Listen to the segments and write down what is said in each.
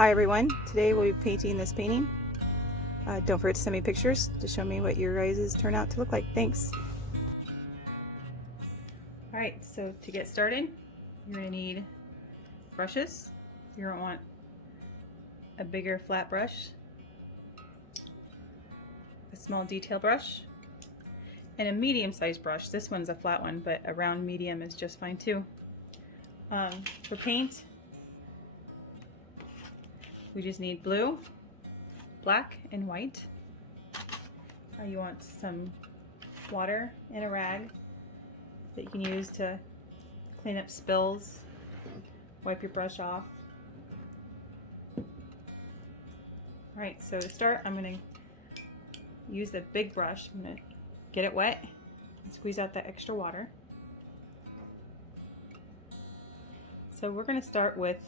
Hi everyone, today we'll be painting this painting. Don't forget to send me pictures to show me what your guys' turn out to look like. Thanks. Alright, so to get started, you're going to need brushes. You're going to want a bigger flat brush, a small detail brush, and a medium-sized brush. This one's a flat one, but a round medium is just fine too. For paint, we just need blue, black, and white. You want some water and a rag that you can use to clean up spills, wipe your brush off. Alright, so to start, I'm going to use the big brush. I'm going to get it wet and squeeze out that extra water. So we're going to start with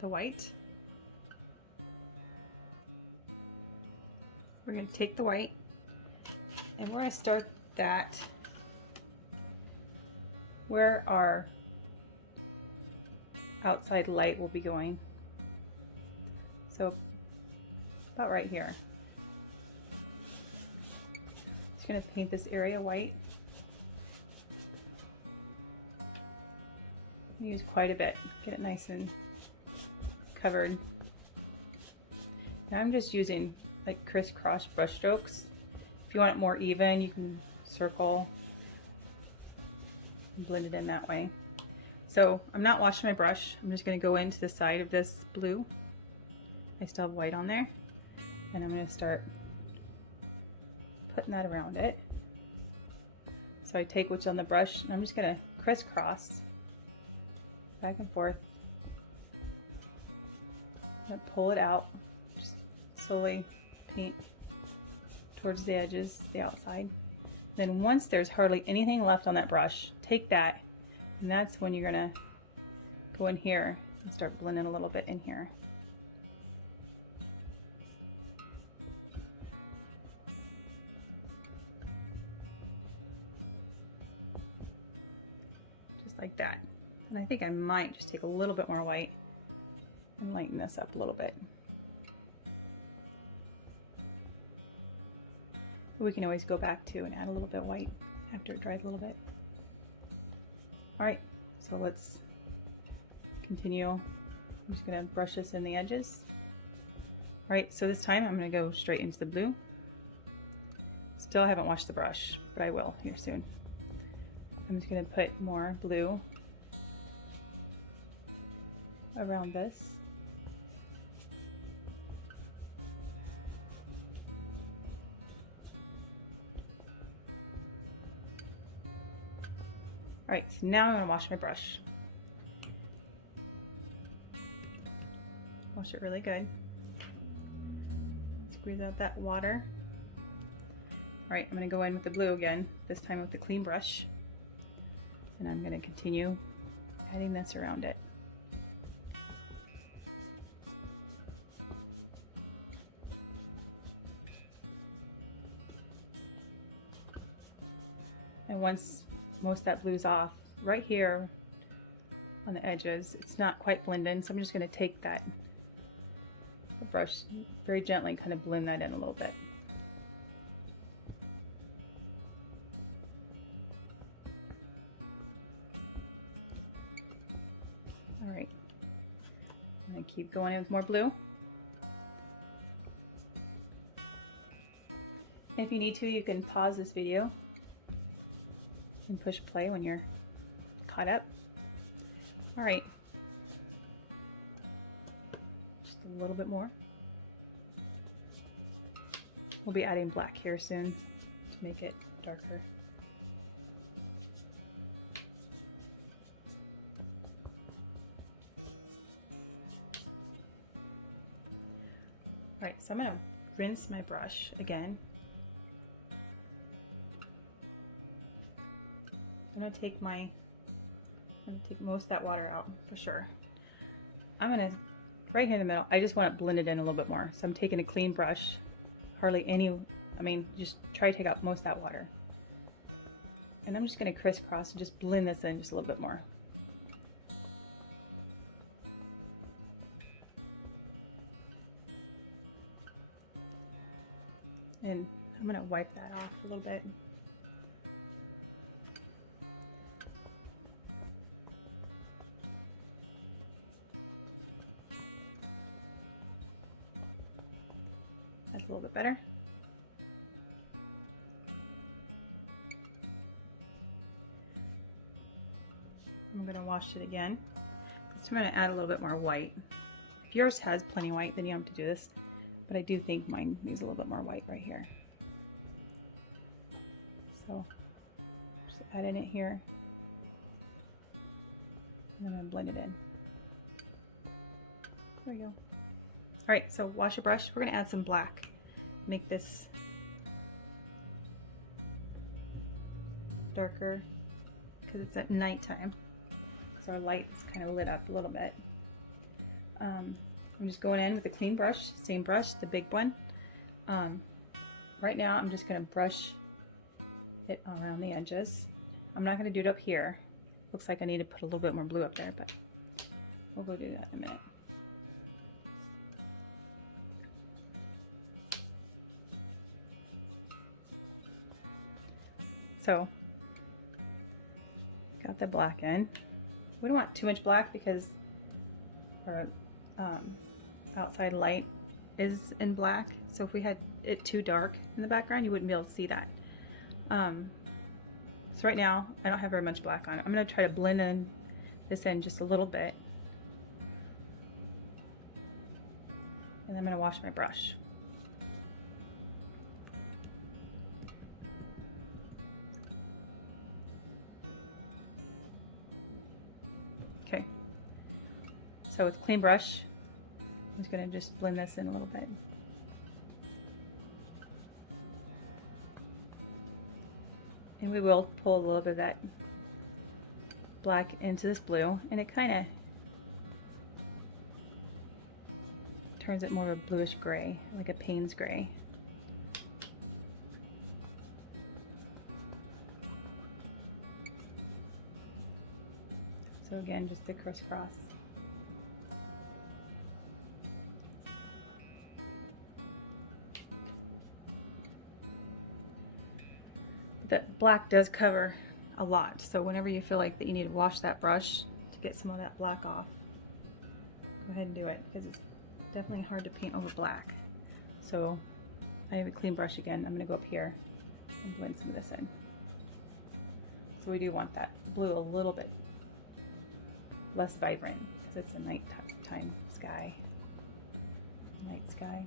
the white. We're going to take the white and we're going to start that where our outside light will be going. So about right here. Just going to paint this area white. Use quite a bit, get it nice and covered. Now I'm just using like crisscross brush strokes. If you want it more even, you can circle and blend it in that way. So I'm not washing my brush. I'm just going to go into the side of this blue. I still have white on there, and I'm going to start putting that around it. So I take what's on the brush and I'm just going to crisscross back and forth. I'm going to pull it out, just slowly paint towards the edges, the outside. Then once there's hardly anything left on that brush, take that, and that's when you're going to go in here and start blending a little bit in here. Just like that. And I think I might just take a little bit more white and lighten this up a little bit. We can always go back to and add a little bit white after it dries a little bit. Alright, so let's continue. I'm just going to brush this in the edges. Alright, so this time I'm going to go straight into the blue. Still haven't washed the brush, but I will here soon. I'm just going to put more blue around this. Alright, so now I'm going to wash my brush. Wash it really good. Squeeze out that water. Alright, I'm going to go in with the blue again, this time with the clean brush. And I'm going to continue adding this around it. And once most of that blue's off, right here on the edges, it's not quite blended, so I'm just going to take that brush very gently, kind of blend that in a little bit. Alright, I'm going to keep going in with more blue. If you need to, you can pause this video and push play when you're caught up. Alright, just a little bit more. We'll be adding black here soon to make it darker. Alright, so I'm going to rinse my brush again. I'm going to take most of that water out for sure. I'm going to, right here in the middle, I just want it blended in a little bit more. So I'm taking a clean brush, hardly any, just try to take out most of that water. And I'm just going to crisscross and just blend this in just a little bit more. And I'm going to wipe that off a little bit. That's a little bit better. I'm going to wash it again. So I'm going to add a little bit more white. If yours has plenty of white, then you don't have to do this. But I do think mine needs a little bit more white right here. So just add in it here. And then I'm going to blend it in. There we go. Alright, so wash your brush. We're going to add some black. Make this darker because it's at nighttime. So our light is kind of lit up a little bit. I'm just going in with a clean brush, same brush, the big one. Right now I'm just going to brush it around the edges. I'm not going to do it up here. Looks like I need to put a little bit more blue up there, but we'll go do that in a minute. So, got the black in. We don't want too much black because our outside light is in black. So if we had it too dark in the background, you wouldn't be able to see that. So right now, I don't have very much black on it. I'm going to try to blend in this in just a little bit. And I'm going to wash my brush. Okay. So with a clean brush, I'm just going to just blend this in a little bit. And we will pull a little bit of that black into this blue, and it kind of turns it more of a bluish gray, like a Payne's gray. So again, just the crisscross. The black does cover a lot, so whenever you feel like that you need to wash that brush to get some of that black off, go ahead and do it, because it's definitely hard to paint over black. So I have a clean brush again. I'm going to go up here and blend some of this in. So we do want that blue a little bit less vibrant because it's a nighttime sky, night sky.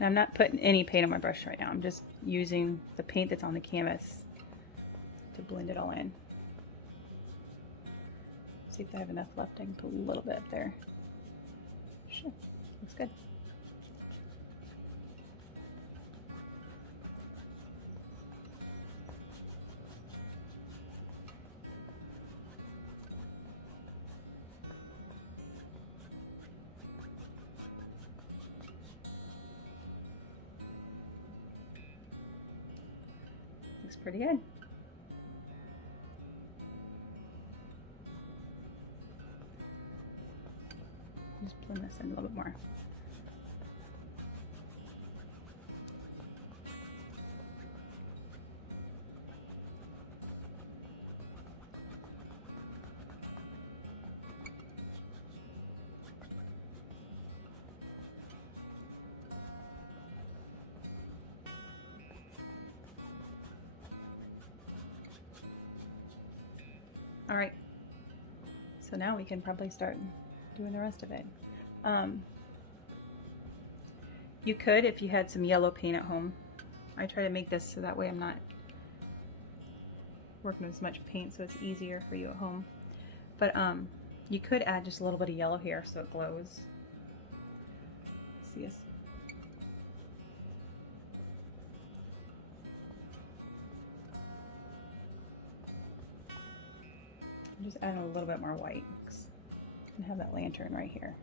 And I'm not putting any paint on my brush right now. I'm just using the paint that's on the canvas to blend it all in. See if I have enough left. I can put a little bit up there. Sure, looks good. Looks pretty good. Just blend this in a little bit more. All right, so now we can probably start doing the rest of it. You could, if you had some yellow paint at home. I try to make this so that way I'm not working with as much paint, so it's easier for you at home. But you could add just a little bit of yellow here so it glows. See this? I'm just adding a little bit more white. And have that lantern right here.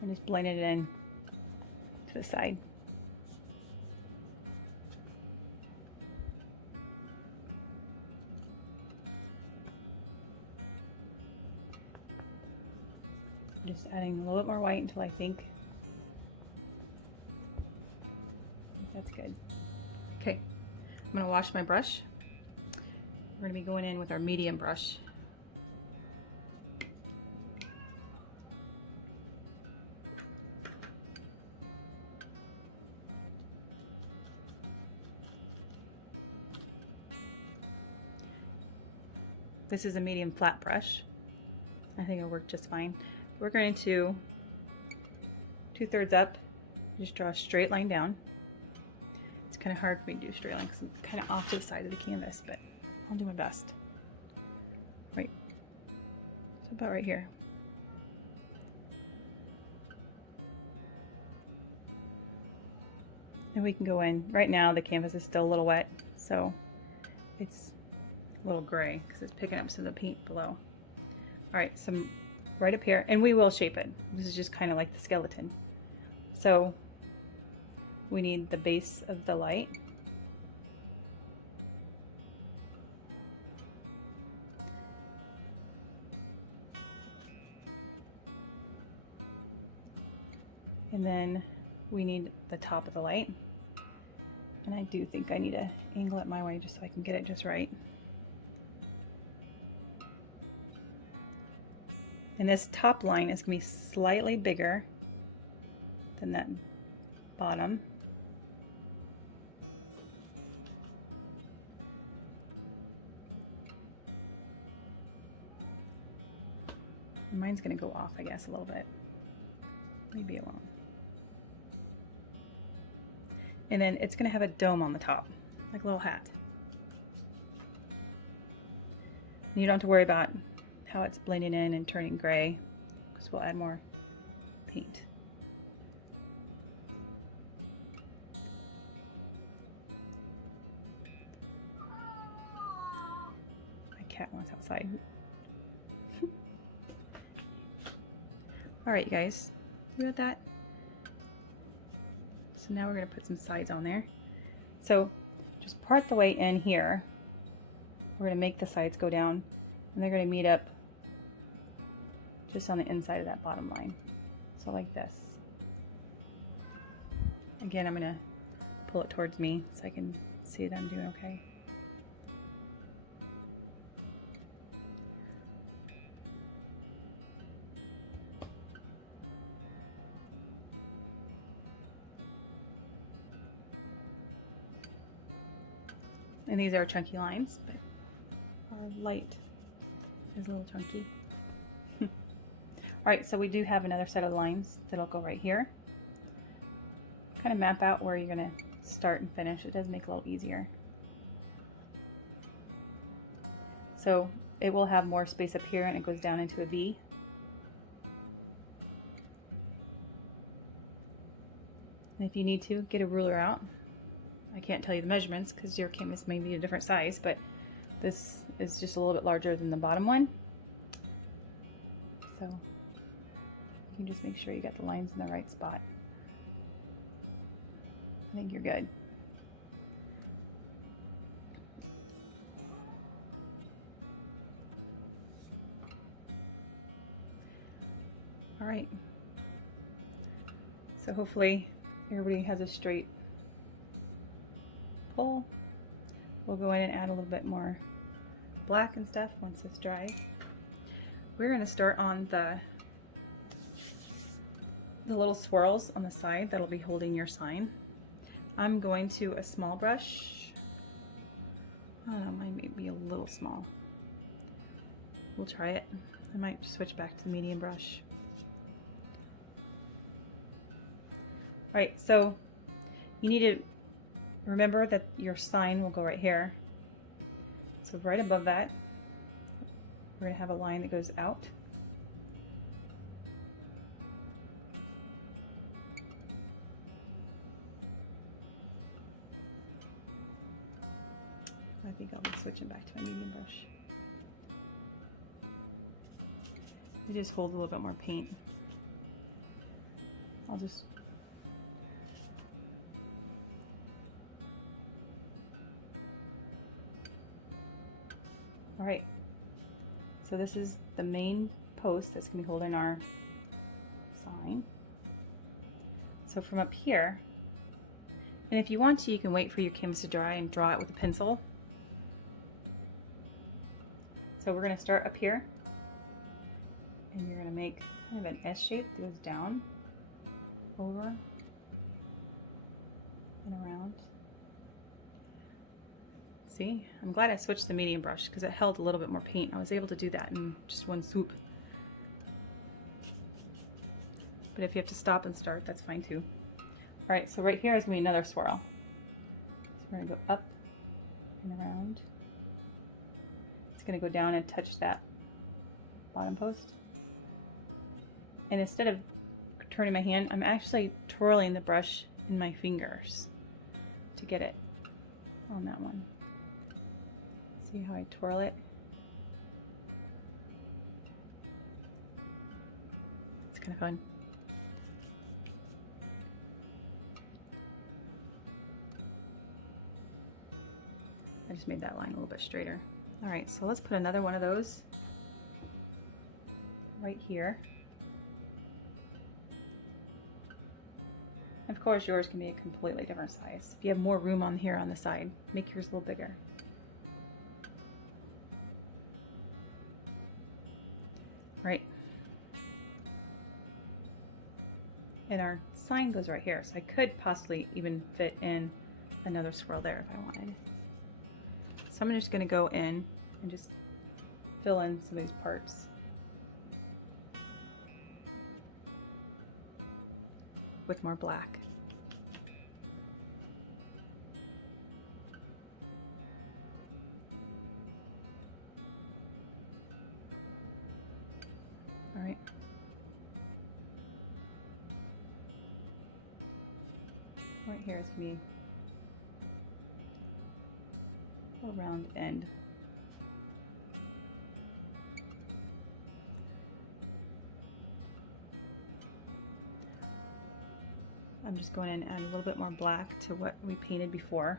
And just blend it in to the side. Just adding a little bit more white until I think that's good. Okay, I'm gonna wash my brush. We're gonna be going in with our medium brush. This is a medium flat brush. I think it'll work just fine. We're going to 2/3 up, just draw a straight line down. It's kind of hard for me to do a straight line because I'm kind of off to the side of the canvas, but I'll do my best. Right, so about right here. And we can go in. Right now the canvas is still a little wet, so it's a little gray because it's picking up some of the paint below. All right, some right up here, and we will shape it. This is just kind of like the skeleton. So we need the base of the light. And then we need the top of the light. And I do think I need to angle it my way just so I can get it just right. And this top line is going to be slightly bigger than that bottom. And mine's going to go off, I guess, a little bit. Maybe it won't. And then it's going to have a dome on the top, like a little hat. And you don't have to worry about how it's blending in and turning gray, because we'll add more paint. My cat wants outside. All right, you guys, you got that? So now we're going to put some sides on there. So just part the way in here. We're going to make the sides go down, and they're going to meet up just on the inside of that bottom line. So like this. Again, I'm going to pull it towards me so I can see that I'm doing okay. And these are chunky lines, but our light is a little chunky. All right, so we do have another set of lines that'll go right here. Kind of map out where you're gonna start and finish. It does make it a little easier. So it will have more space up here and it goes down into a V. And if you need to, get a ruler out. I can't tell you the measurements because your canvas may be a different size, but this is just a little bit larger than the bottom one. So you can just make sure you got the lines in the right spot. I think you're good. All right. So hopefully everybody has a straight pull. We'll go in and add a little bit more black and stuff once this dries. We're going to start on the little swirls on the side that'll be holding your sign. I'm going to a small brush. I don't know, mine may be a little small. We'll try it. I might switch back to the medium brush. All right, so you need to remember that your sign will go right here. So right above that, we're going to have a line that goes out. I think I'll be switching back to my medium brush. It just holds a little bit more paint. I'll just all right, so this is the main post that's going to be holding our sign. So from up here, and if you want to, you can wait for your canvas to dry and draw it with a pencil. So we're going to start up here, and you're going to make kind of an S shape that goes down, over, and around. See, I'm glad I switched the medium brush because it held a little bit more paint. I was able to do that in just one swoop. But if you have to stop and start, that's fine too. All right, so right here is going to be another swirl. So we're going to go up and around. It's going to go down and touch that bottom post. And instead of turning my hand, I'm actually twirling the brush in my fingers to get it on that one. See how I twirl it? It's kind of fun. I just made that line a little bit straighter. All right, so let's put another one of those right here. Of course, yours can be a completely different size. If you have more room on here on the side, make yours a little bigger. Right. And our sign goes right here, so I could possibly even fit in another swirl there if I wanted. So I'm just going to go in and just fill in some of these parts with more black. All right. Right here is going to be a round end. I'm just going in and add a little bit more black to what we painted before.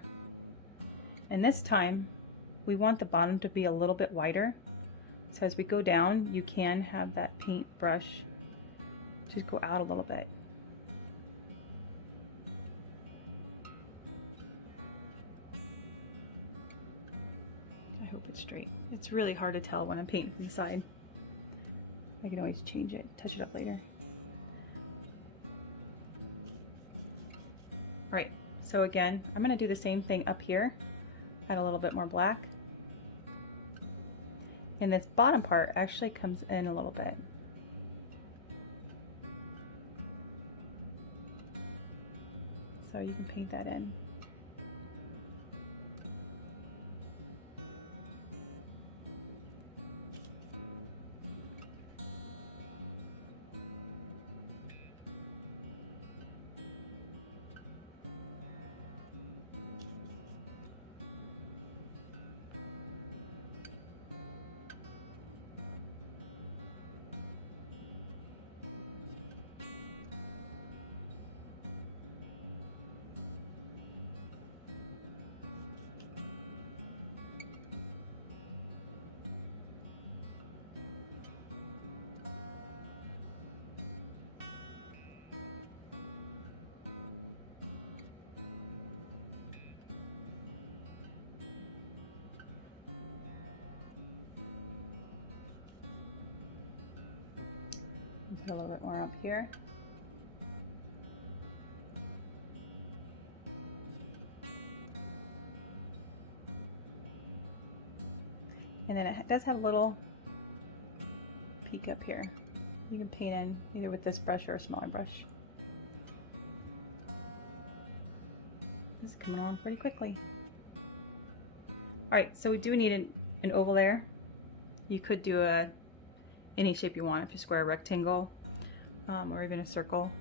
And this time, we want the bottom to be a little bit wider. So as we go down, you can have that paint brush just go out a little bit. I hope it's straight. It's really hard to tell when I'm painting from the side. I can always change it, touch it up later. All right, so again, I'm gonna do the same thing up here, add a little bit more black. And this bottom part actually comes in a little bit. So you can paint that in. Put a little bit more up here. And then it does have a little peak up here. You can paint in either with this brush or a smaller brush. This is coming along pretty quickly. All right, so we do need an oval there. You could do any shape you want, if you square a rectangle or even a circle.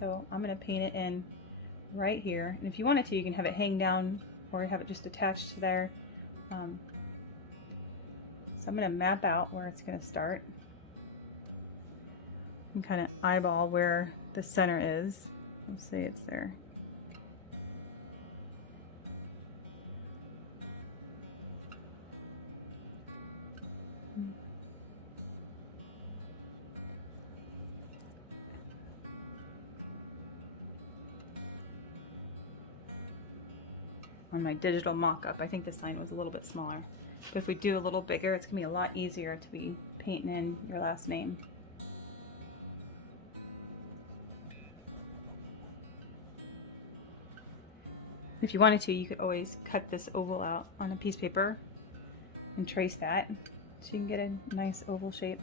So I'm going to paint it in right here, and if you wanted to, you can have it hang down or have it just attached to there. So I'm going to map out where it's going to start and kind of eyeball where the center is. Let's say it's there. On my digital mock-up, I think this line was a little bit smaller. But if we do a little bigger, it's going to be a lot easier to be painting in your last name. If you wanted to, you could always cut this oval out on a piece of paper and trace that so you can get a nice oval shape.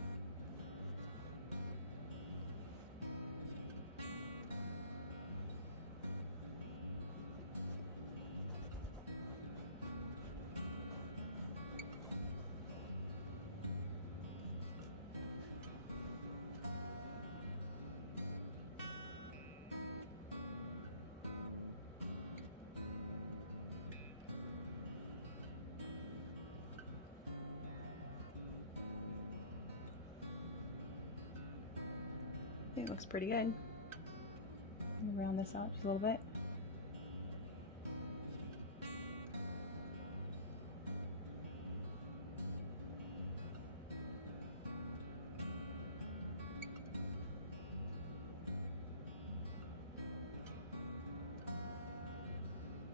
It looks pretty good. I'm gonna round this out just a little bit.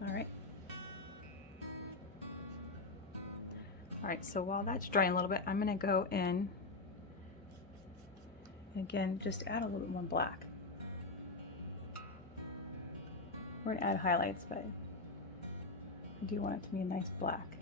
All right. All right, so while that's drying a little bit, I'm gonna go in again, just add a little bit more black. We're gonna add highlights, but I do want it to be a nice black.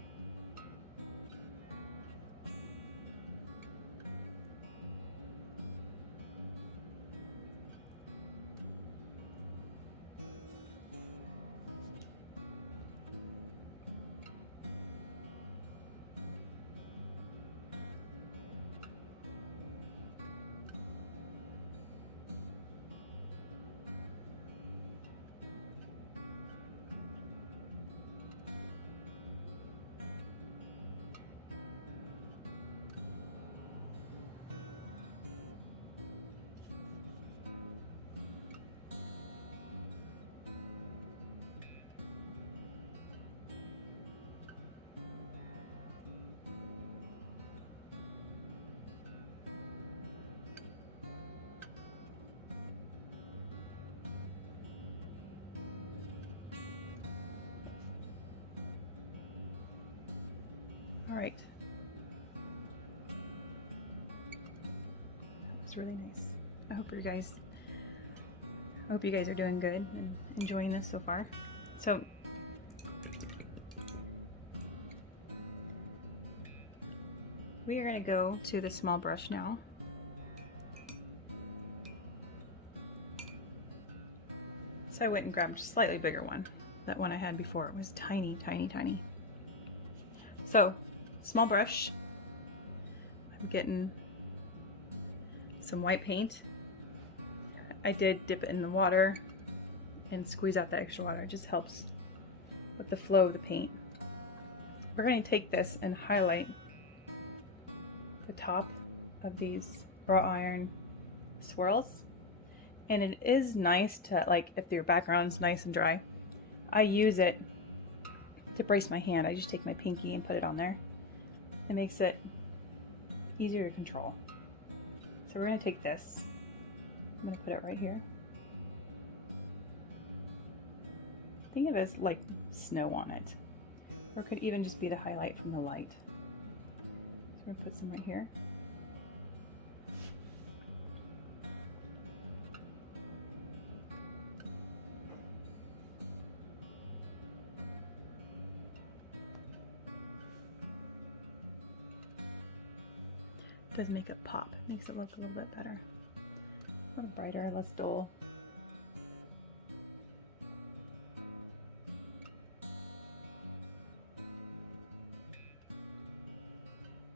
All right. That was really nice. I hope you guys are doing good and enjoying this so far. So we are going to go to the small brush now. So I went and grabbed a slightly bigger one. That one I had before was tiny, tiny, tiny. So small brush, I'm getting some white paint. I did dip it in the water and squeeze out the extra water. It just helps with the flow of the paint. We're going to take this and highlight the top of these wrought iron swirls. And it is nice to, like, if your background's nice and dry, I use it to brace my hand. I just take my pinky and put it on there. It makes it easier to control. So we're going to take this. I'm going to put it right here. Think of it as like snow on it. Or it could even just be the highlight from the light. So we're going to put some right here. does make it pop. It makes it look a little bit better. A little brighter, less dull.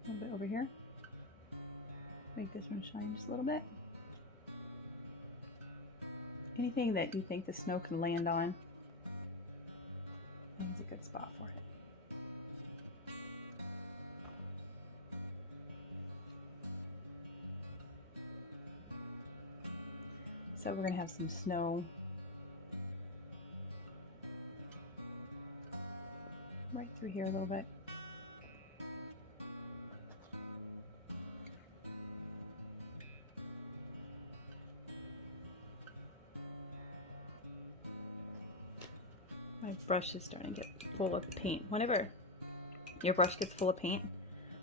A little bit over here. Make this one shine just a little bit. Anything that you think the snow can land on, I think it's a good spot for it. So we're going to have some snow right through here a little bit. My brush is starting to get full of paint. Whenever your brush gets full of paint,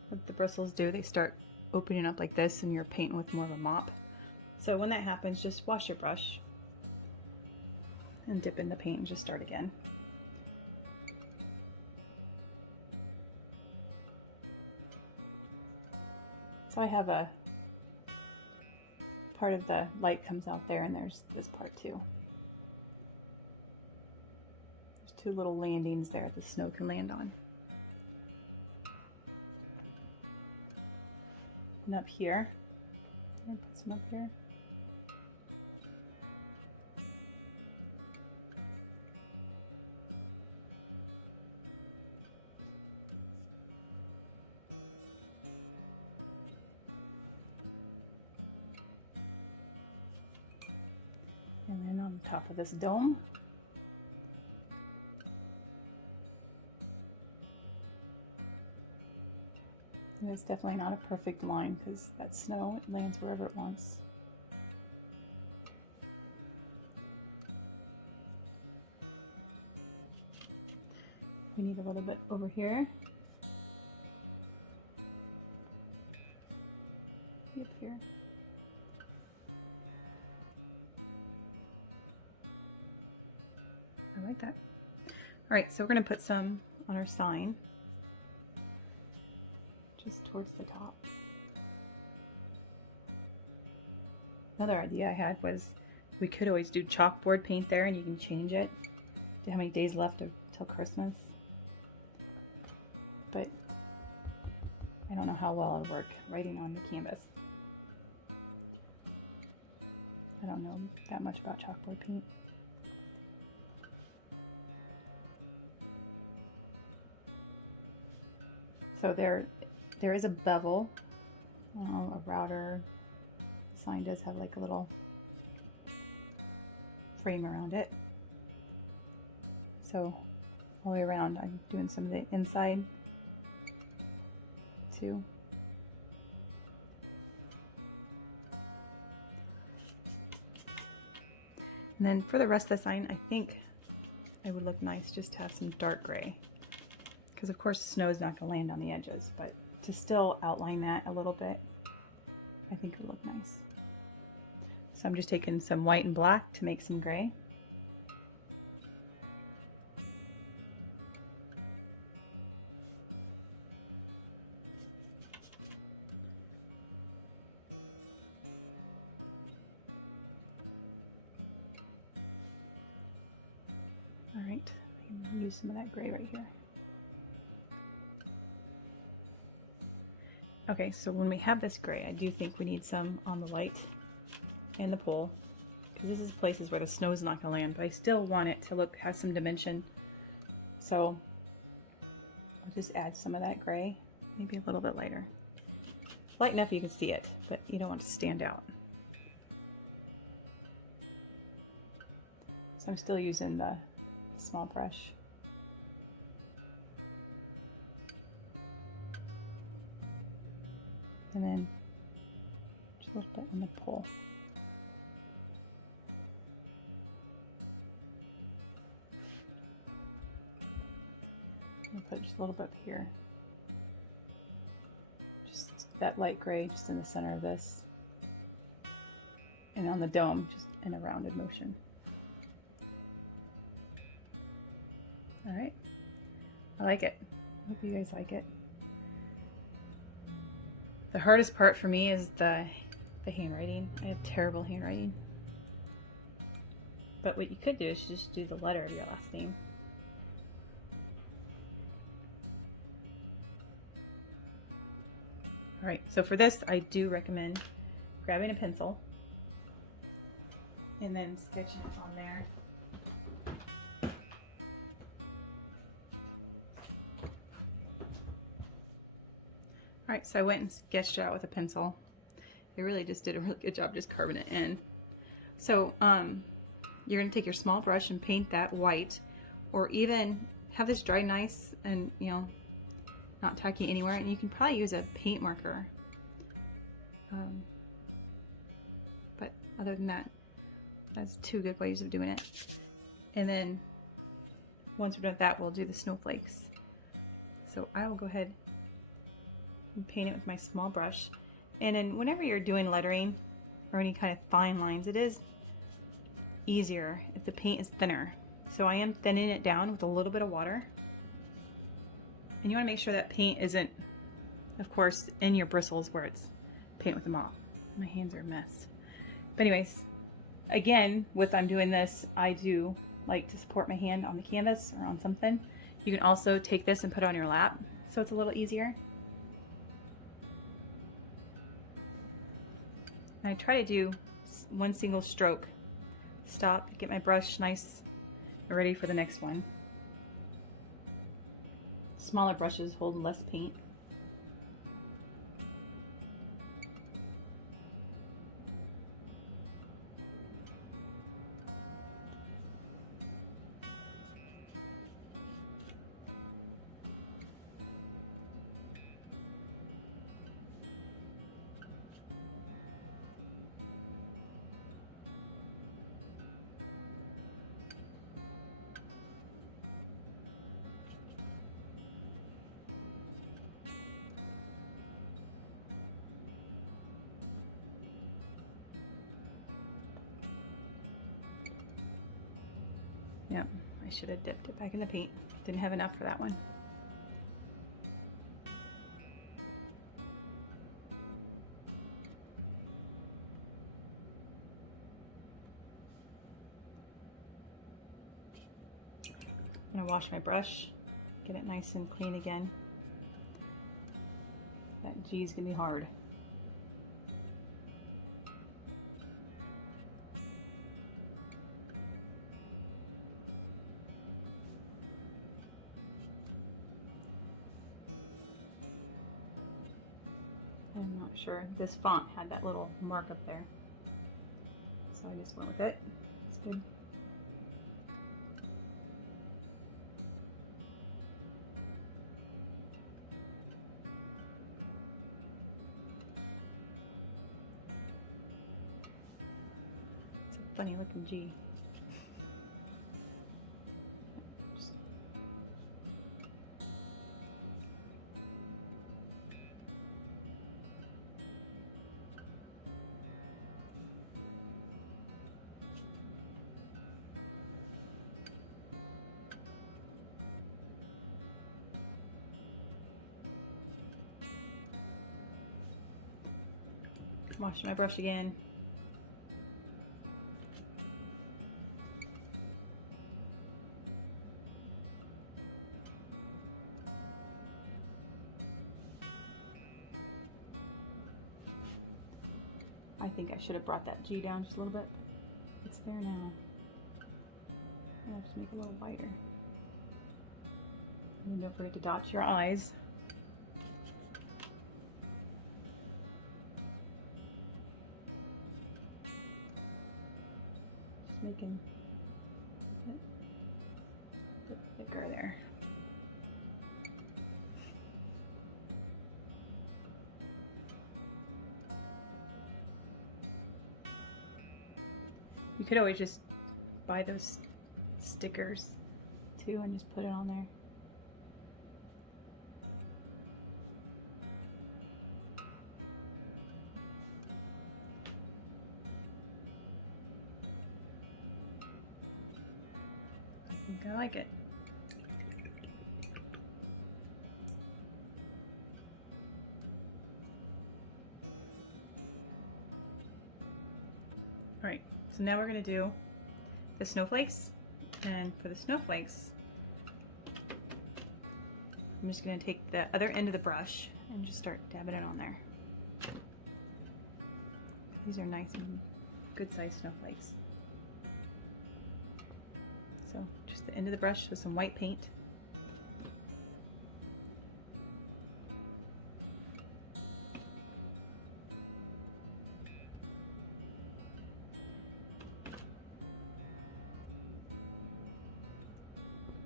what the bristles do, they start opening up like this and you're painting with more of a mop. So when that happens, just wash your brush and dip in the paint and just start again. So I have a part of the light comes out there, and there's this part too. There's two little landings there the snow can land on. And up here, I'm gonna put some up here. And then on top of this dome, and it's definitely not a perfect line because that snow, it lands wherever it wants. We need a little bit over here. Up here. I like that. All right, so we're going to put some on our sign, just towards the top. Another idea I had was we could always do chalkboard paint there, and you can change it to how many days left till Christmas. But I don't know how well it'll work writing on the canvas. I don't know that much about chalkboard paint. So there is a bevel, a router. The sign does have like a little frame around it. So all the way around, I'm doing some of the inside too. And then for the rest of the sign, I think it would look nice just to have some dark gray. Because of course snow is not going to land on the edges, but to still outline that a little bit, I think it would look nice. So I'm just taking some white and black to make some gray. All right, I can use some of that gray right here. Okay, so when we have this gray, I do think we need some on the light and the pole, because this is places where the snow is not going to land, but I still want it to have some dimension. So I'll just add some of that gray, maybe a little bit lighter. Light enough you can see it, but you don't want it to stand out. So I'm still using the small brush. And then just a little bit on the pole. I'll put just a little bit here. Just that light gray just in the center of this. And on the dome, just in a rounded motion. All right. I like it. Hope you guys like it. The hardest part for me is the handwriting. I have terrible handwriting. But what you could do is just do the letter of your last name. All right, so for this, I do recommend grabbing a pencil and then sketching it on there. All right, so I went and sketched it out with a pencil. It really just did a really good job just carving it in. So you're gonna take your small brush and paint that white, or even have this dry nice and, you know, not tacky anywhere, and you can probably use a paint marker. But other than that, that's two good ways of doing it. And then once we're done with that, we'll do the snowflakes. So I will go ahead and paint it with my small brush. And then whenever you're doing lettering or any kind of fine lines, it is easier if the paint is thinner. So I am thinning it down with a little bit of water. And you want to make sure that paint isn't, of course, in your bristles where it's paint with the mop. My hands are a mess. But anyways, again, with I'm doing this, I do like to support my hand on the canvas or on something. You can also take this and put it on your lap, so it's a little easier. And I try to do one single stroke. Stop, get my brush nice and ready for the next one. Smaller brushes hold less paint. Yep, I should have dipped it back in the paint. Didn't have enough for that one. I'm gonna wash my brush, get it nice and clean again. That G is gonna be hard. I'm not sure. This font had that little mark up there, so I just went with it. It's good. It's a funny looking G. Wash my brush again. I think I should have brought that G down just a little bit. It's there now. I'll just make it a little wider. And don't forget to dot your I's. Just making it a bit thicker there. You could always just buy those stickers too and just put it on there. I think I like it. All right, so now we're gonna do the snowflakes. And for the snowflakes, I'm just gonna take the other end of the brush and just start dabbing it on there. These are nice and good sized snowflakes. So just the end of the brush with some white paint.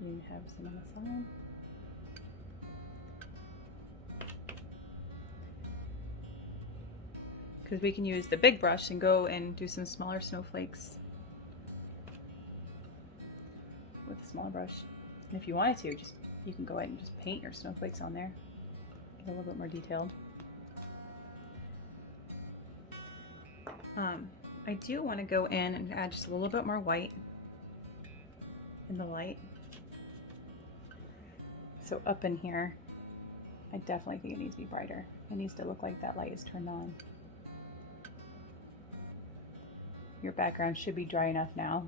You have some on the side. Because we can use the big brush and go and do some smaller snowflakes with a smaller brush. And if you wanted to, you can go ahead and just paint your snowflakes on there. Get a little bit more detailed. I do want to go in and add just a little bit more white in the light. So up in here, I definitely think it needs to be brighter. It needs to look like that light is turned on. Your background should be dry enough now.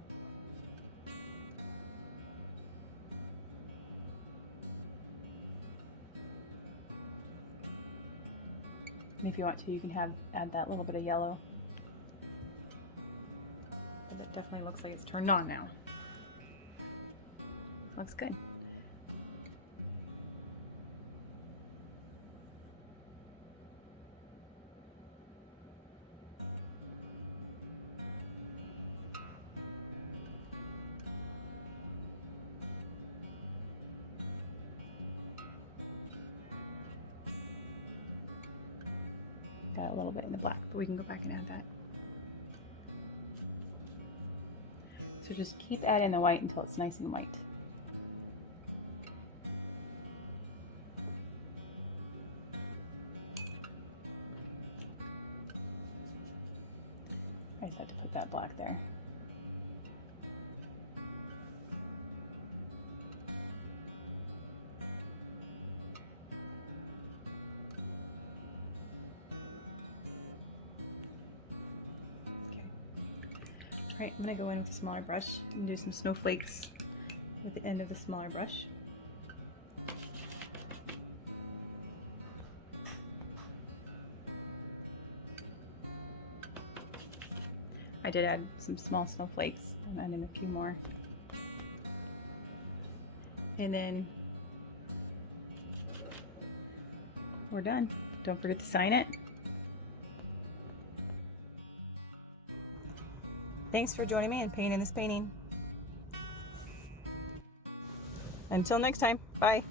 And if you want to, you can add that little bit of yellow. But it definitely looks like it's turned on now. Looks good. Got a little bit in the black, but we can go back and add that. So just keep adding the white until it's nice and white. I just had to put that black there. All right, I'm gonna go in with a smaller brush and do some snowflakes with the end of the smaller brush. I did add some small snowflakes. I'm adding a few more. And then we're done. Don't forget to sign it. Thanks for joining me in painting this painting. Until next time, bye.